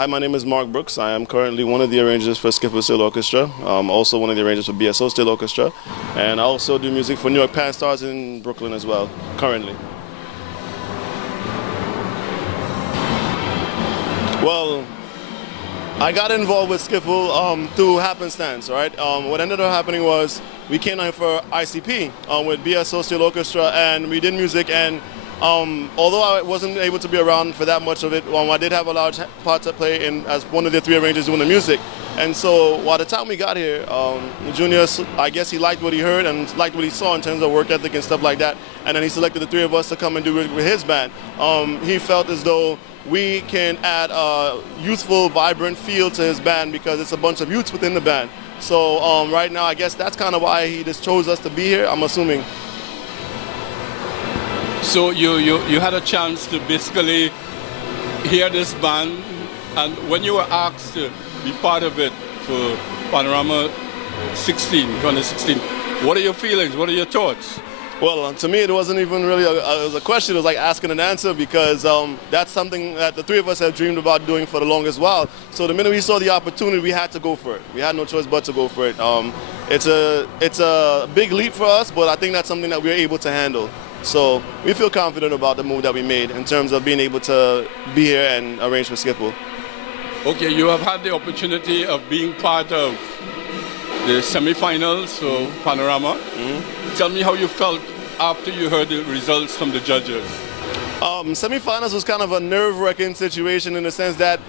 Hi, my name is Mark Brooks. I am currently one of the arrangers for Skiffle Steel Orchestra. Also one of the arrangers for BSO Steel Orchestra. And I also do music for New York Pan Stars in Brooklyn as well, currently. Well, I got involved with Skiffle through happenstance, right? What ended up happening was we came out for ICP with BSO Steel Orchestra, and we did music. And although I wasn't able to be around for that much of it, I did have a large part to play in as one of the three arrangers doing the music. And so by the time we got here, Junia, I guess he liked what he heard and liked what he saw in terms of work ethic and stuff like that. And then he selected the three of us to come and do it with his band. He felt as though we can add a youthful, vibrant feel to his band because it's a bunch of youths within the band. So right now, I guess that's kind of why he just chose us to be here, I'm assuming. So you had a chance to basically hear this band, and when you were asked to be part of it for Panorama 2016, what are your feelings? What are your thoughts? Well, to me, it wasn't even really it was a question. It was like asking an answer because that's something that the three of us have dreamed about doing for the longest while. So the minute we saw the opportunity, we had to go for it. We had no choice but to go for it. It's a big leap for us, but I think that's something that we're able to handle. So we feel confident about the move that we made in terms of being able to be here and arrange for Skiffle. Okay, you have had the opportunity of being part of the semi-finals for Panorama. Tell me how you felt after you heard the results from the judges. Semi-finals was kind of a nerve-wracking situation in the sense that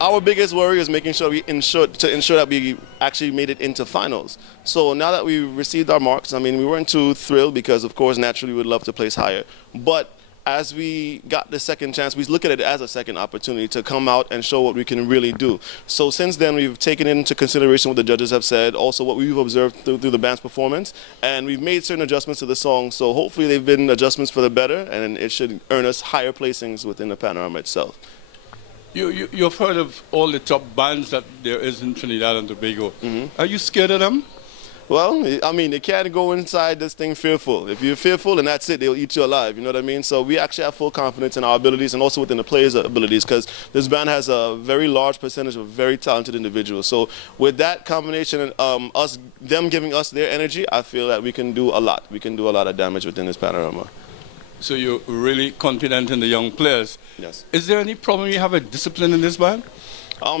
our biggest worry is making sure we ensure that we actually made it into finals. So now that we received our marks, I mean, we weren't too thrilled because, of course, naturally we'd love to place higher. But as we got the second chance, we look at it as a second opportunity to come out and show what we can really do. So since then, we've taken into consideration what the judges have said, also what we've observed through the band's performance, and we've made certain adjustments to the song. So hopefully they've been adjustments for the better, and it should earn us higher placings within the Panorama itself. You've heard of all the top bands that there is in Trinidad and Tobago. Are you scared of them? Well, I mean, you can't go inside this thing fearful. If you're fearful, then that's it. They'll eat you alive. You know what I mean? So we actually have full confidence in our abilities and also within the players' abilities because this band has a very large percentage of very talented individuals. So with that combination and them giving us their energy, I feel that we can do a lot. We can do a lot of damage within this Panorama. So you're really confident in the young players. Yes. Is there any problem you have with discipline in this band?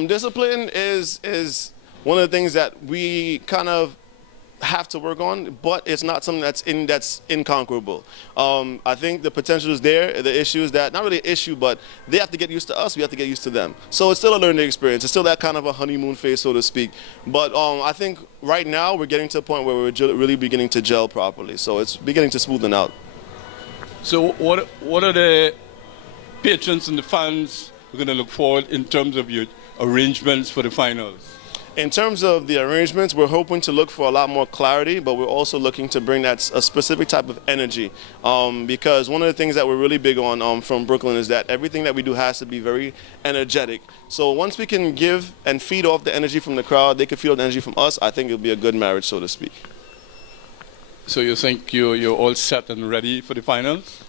Discipline is one of the things that we kind of have to work on, but it's not something that's inconquerable. I think the potential is there. The issue is that, not really an issue, but they have to get used to us, we have to get used to them. So it's still a learning experience. It's still that kind of a honeymoon phase, so to speak. But I think right now we're getting to a point where we're really beginning to gel properly. So it's beginning to smoothen out. So what are the patrons and the fans we're going to look forward in terms of your arrangements for the finals? In terms of the arrangements, we're hoping to look for a lot more clarity, but we're also looking to bring a specific type of energy. Because one of the things that we're really big on from Brooklyn is that everything that we do has to be very energetic. So once we can give and feed off the energy from the crowd, they can feed off the energy from us, I think it'll be a good marriage, so to speak. So you think you're all set and ready for the finals?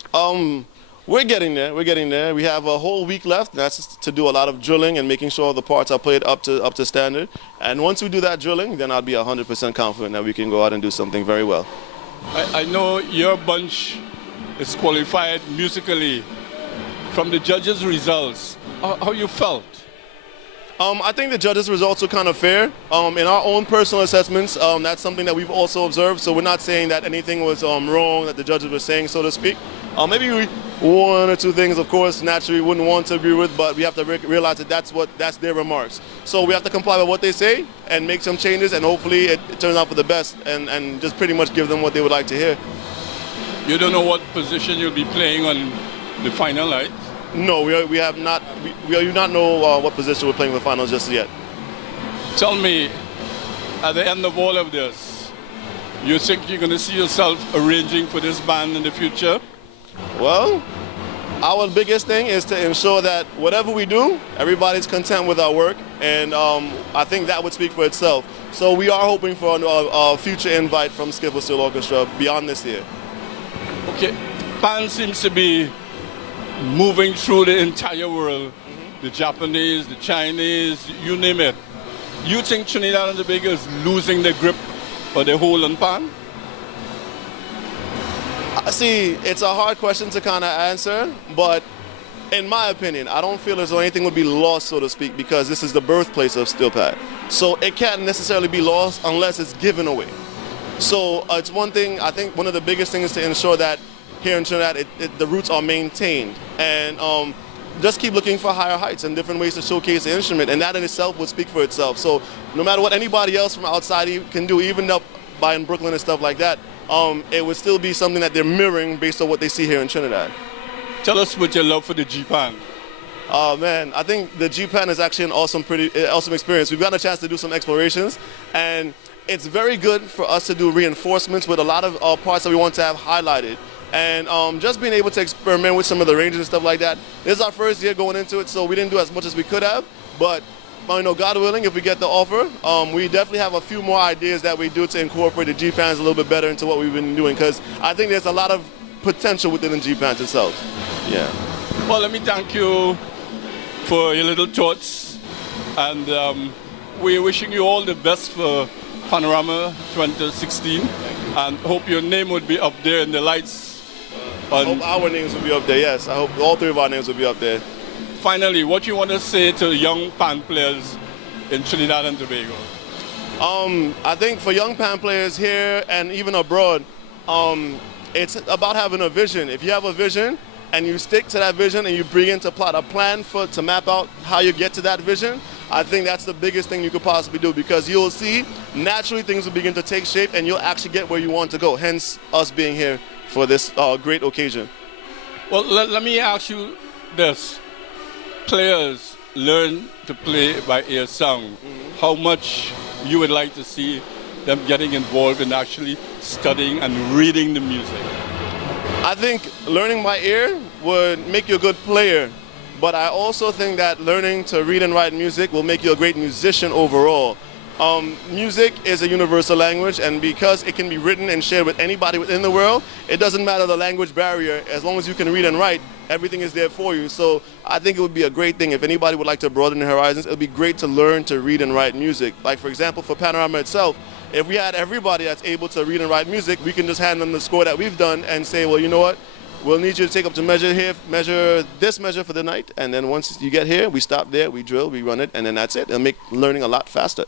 We're getting there. We're getting there. We have a whole week left. That's to do a lot of drilling and making sure the parts are played up to standard. And once we do that drilling, then I'll be 100% confident that we can go out and do something very well. I know your bunch is qualified musically. From the judges' results, how you felt? I think the judges' results were kind of fair. In our own personal assessments, that's something that we've also observed. So we're not saying that anything was wrong that the judges were saying, so to speak. Maybe one or two things, of course, naturally we wouldn't want to agree with, but we have to realize that that's their remarks. So we have to comply with what they say and make some changes, and hopefully it turns out for the best and just pretty much give them what they would like to hear. You don't know what position you'll be playing on the final night? No, we do not know what position we're playing for the finals just yet. Tell me, at the end of all of this, you think you're going to see yourself arranging for this band in the future? Well, our biggest thing is to ensure that whatever we do, everybody's content with our work, and I think that would speak for itself. So we are hoping for a future invite from Skiffle Steel Orchestra beyond this year. Okay, Pan seems to be moving through the entire world. the Japanese, the Chinese, you name it. You think Trinidad and Tobago is losing their grip or their hold on pan? See, it's a hard question to kind of answer, but in my opinion, I don't feel as though anything would be lost, so to speak, because this is the birthplace of steel pad. So it can't necessarily be lost unless it's given away. So it's one thing, I think one of the biggest things is to ensure that here in Trinidad, the roots are maintained. And just keep looking for higher heights and different ways to showcase the instrument, and that in itself would speak for itself. So no matter what anybody else from outside can do, even up by in Brooklyn and stuff like that, it would still be something that they're mirroring based on what they see here in Trinidad. Tell us what your love for the G-Pan. Oh man, I think the G-Pan is actually an awesome experience. We've gotten a chance to do some explorations, and it's very good for us to do reinforcements with a lot of parts that we want to have highlighted. And just being able to experiment with some of the ranges and stuff like that. This is our first year going into it, so we didn't do as much as we could have, but God willing, if we get the offer, we definitely have a few more ideas that we do to incorporate the G-Pans a little bit better into what we've been doing, because I think there's a lot of potential within the G-Pans itself. Yeah. Well, let me thank you for your little thoughts, and we're wishing you all the best for Panorama 2016, and hope your name would be up there in the lights. I hope our names will be up there, yes. I hope all three of our names will be up there. Finally, what you want to say to young pan players in Trinidad and Tobago? I think for young pan players here and even abroad, it's about having a vision. If you have a vision and you stick to that vision and you bring into plot a plan to map out how you get to that vision, I think that's the biggest thing you could possibly do, because you'll see naturally things will begin to take shape and you'll actually get where you want to go, hence us being here for this great occasion. Well, let me ask you this. Players learn to play by ear sound. How much you would like to see them getting involved in actually studying and reading the music? I think learning by ear would make you a good player, but I also think that learning to read and write music will make you a great musician overall. Music is a universal language, and because it can be written and shared with anybody within the world, it doesn't matter the language barrier. As long as you can read and write, everything is there for you. So I think it would be a great thing if anybody would like to broaden their horizons. It would be great to learn to read and write music. Like, for example, for Panorama itself, if we had everybody that's able to read and write music, we can just hand them the score that we've done and say, well, you know what? We'll need you to take up to measure this measure for the night, and then once you get here, we stop there, we drill, we run it, and then that's it. It'll make learning a lot faster.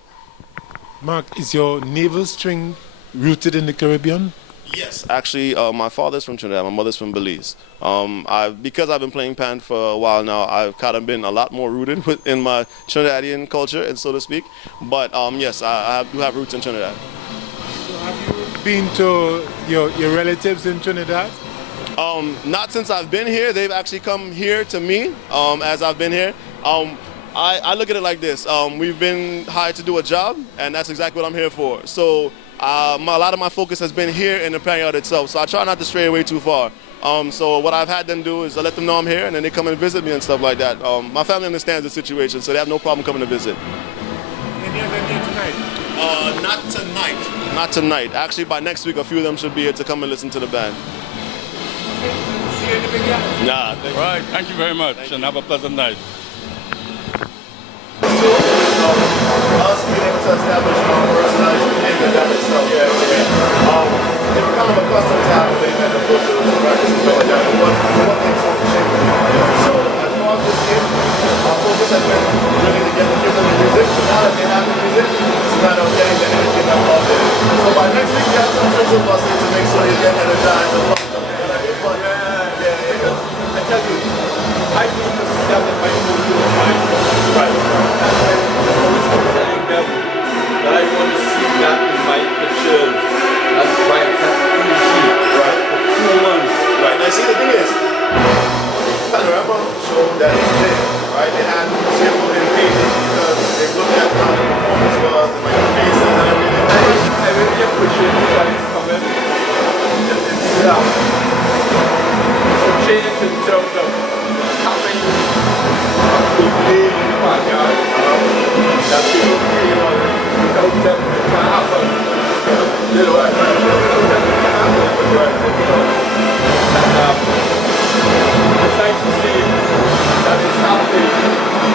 Mark, is your navel string rooted in the Caribbean? Yes. Actually, my father's from Trinidad, my mother's from Belize. Because I've been playing pan for a while now, I've kind of been a lot more rooted in my Trinidadian culture, and so to speak. But yes, I do have roots in Trinidad. So have you been to your relatives in Trinidad? Not since I've been here. They've actually come here to me as I've been here. I look at it like this. We've been hired to do a job, and that's exactly what I'm here for. So a lot of my focus has been here in the pan yard itself, so I try not to stray away too far. So what I've had them do is I let them know I'm here, and then they come and visit me and stuff like that. My family understands the situation, so they have no problem coming to visit. Any of them here tonight? Not tonight. Not tonight. Actually, by next week, a few of them should be here to come and listen to the band. See you in the big yard. Nah, All right, thank you very much, and have a pleasant night. Us being able to establish our personalized behavior that itself. They were kind of accustomed to having things that approach to the practice and stuff like that. But one thing sort of changed. So as far as this game, our focus has been really to give them the music. So now that they have the music, it's a matter of getting the energy that out there. So by next week, we have some tricks of us to make sure you get energized and pumped up. But because I tell you, I need to see that in my own mind. Right. Telling them that I want to see that in my pictures. That's right, that's energy. Right. Performance. Right. Now, see, the thing is, Panorama showed that it's there, right? They had Skiffle in pages because they looked at how the performance was, and like the faces and everything. I really appreciate you guys coming. It's a change in terms of having to play in the backyard. That people feel without them it can't happen. You know, without them it can't happen. And it's nice to see that it's happening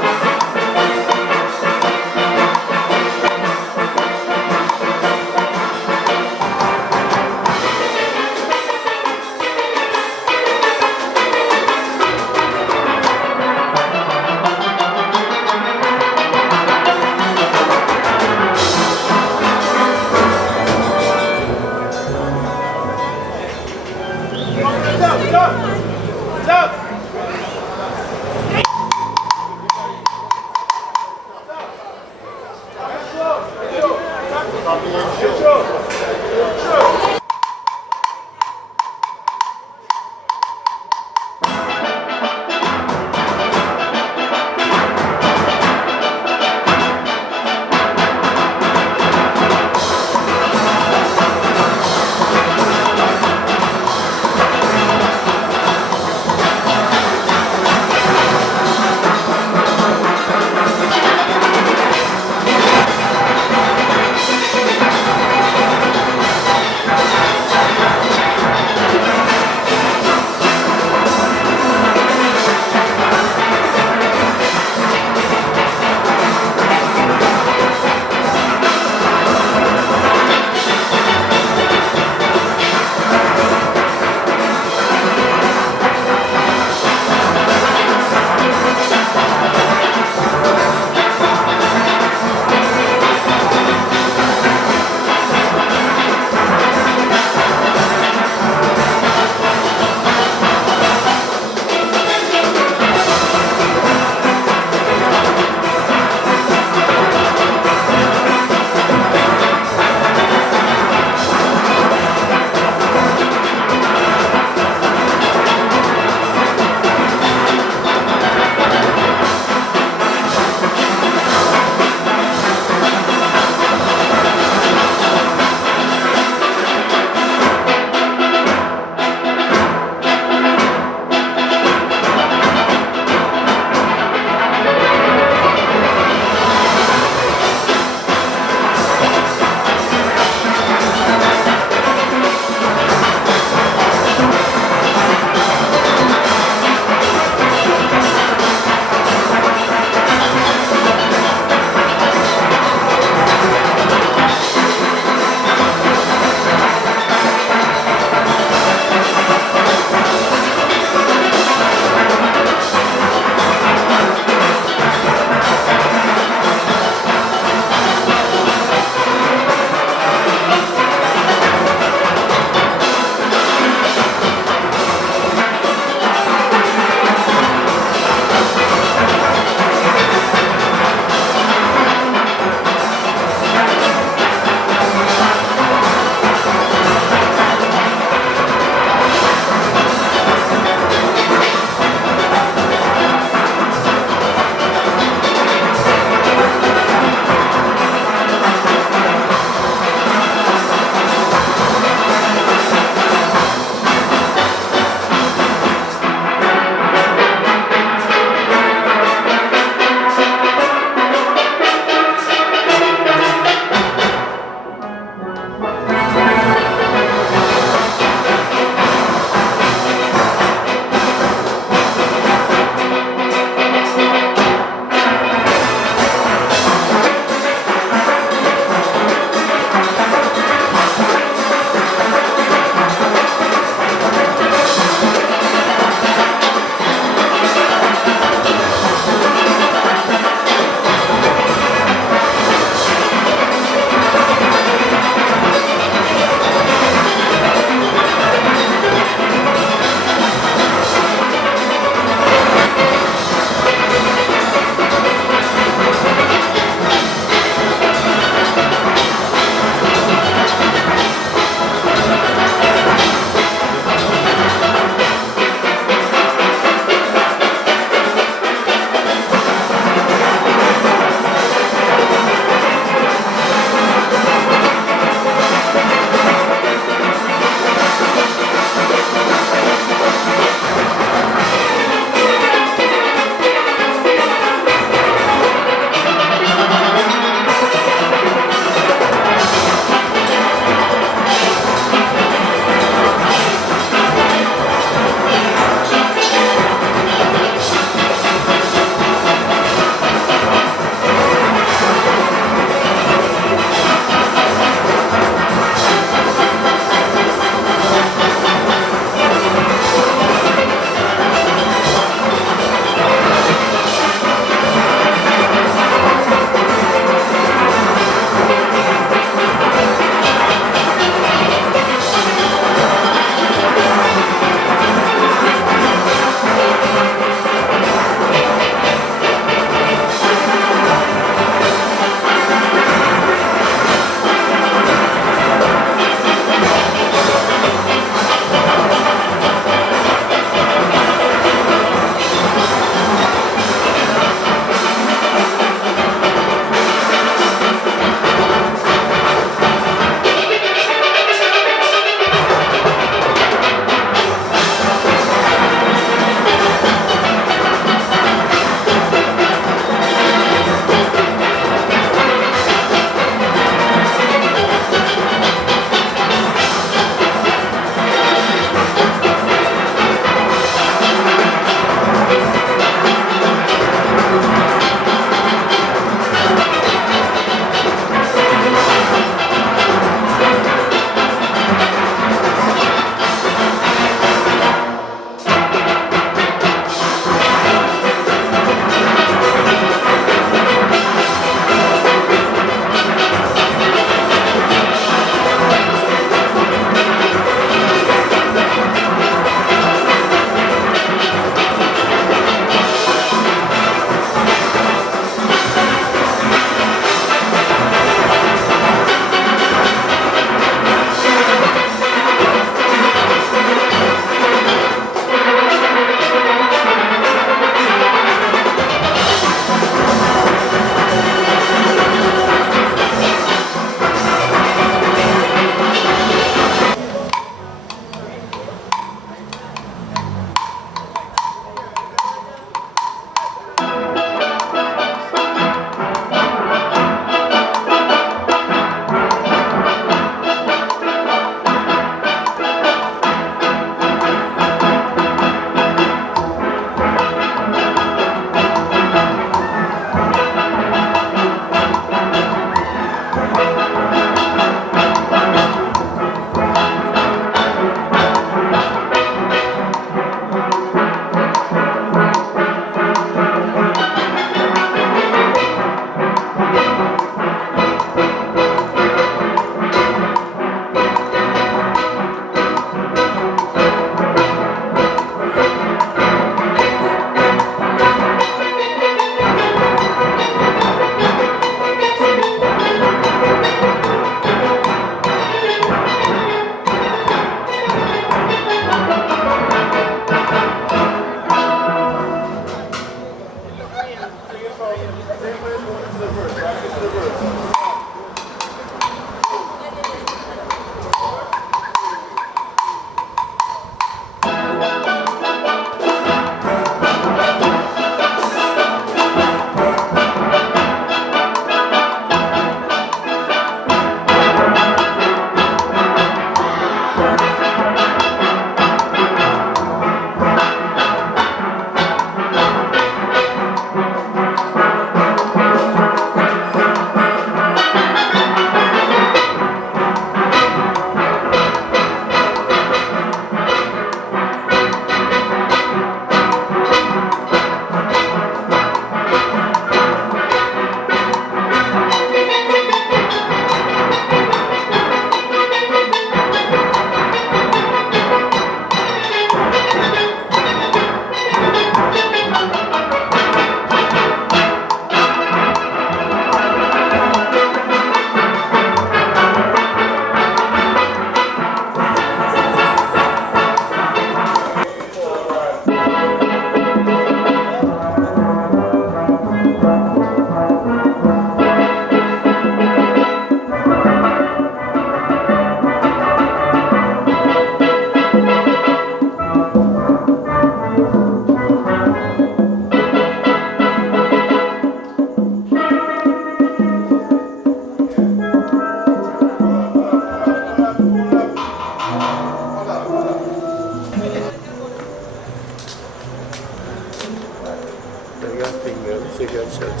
take your church.